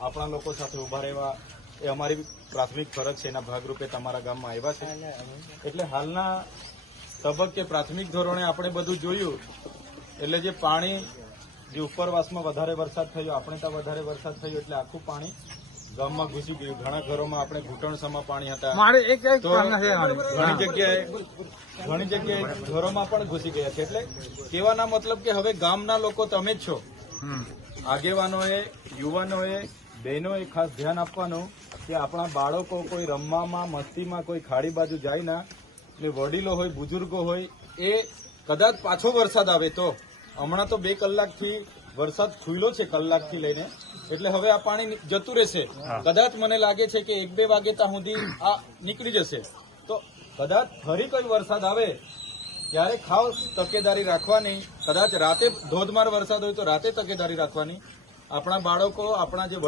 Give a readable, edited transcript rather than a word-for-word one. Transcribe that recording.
આપણા લોકો સાથે ઉભા રહેવા એ અમારી પ્રાથમિક ફરજ છે. એના ભાગરૂપે તમારા ગામમાં આવ્યા છે. એટલે હાલના તબક્કે પ્રાથમિક ધોરણે આપણે બધું જોયું. એટલે જે પાણી જે ઉપરવાસમાં વધારે વરસાદ થયો, આપણે ત્યાં વધારે વરસાદ થયો એટલે આખું પાણી ગામમાં ઘૂસી ગયું. ઘણા ઘરોમાં આપણે ઘૂંટણસમાં પાણી હતા, તો ઘણી જગ્યાએ ઘરોમાં પણ ઘૂસી ગયા છે. એટલે કહેવાના મતલબ કે હવે ગામના લોકો તમે જ છો. આગેવાનોએ, યુવાનોએ, બહેનોએ ખાસ ધ્યાન આપવાનું કે આપણા બાળકો કોઈ રમવામાં, મસ્તીમાં કોઈ ખાડી બાજુ જાય ના. એટલે વડીલો હોય, બુજુર્ગો હોય, એ કદાચ પાછો વરસાદ આવે તો હમણાં તો 2 કલાકથી વરસાદ ખુલ્લો છે, કલાકથી લઈને. એટલે હવે આ પાણી જતું રહેશે. કદાચ મને લાગે છે કે 1-2 વાગે ત્યાં સુધી આ નીકળી જશે. તો કદાચ ફરી કોઈ વરસાદ આવે ત્યારે ખાસ તકેદારી રાખવાની. કદાચ રાતે ધોધમાર વરસાદ હોય તો રાતે તકેદારી રાખવાની. આપણા બાળકો, આપણા જે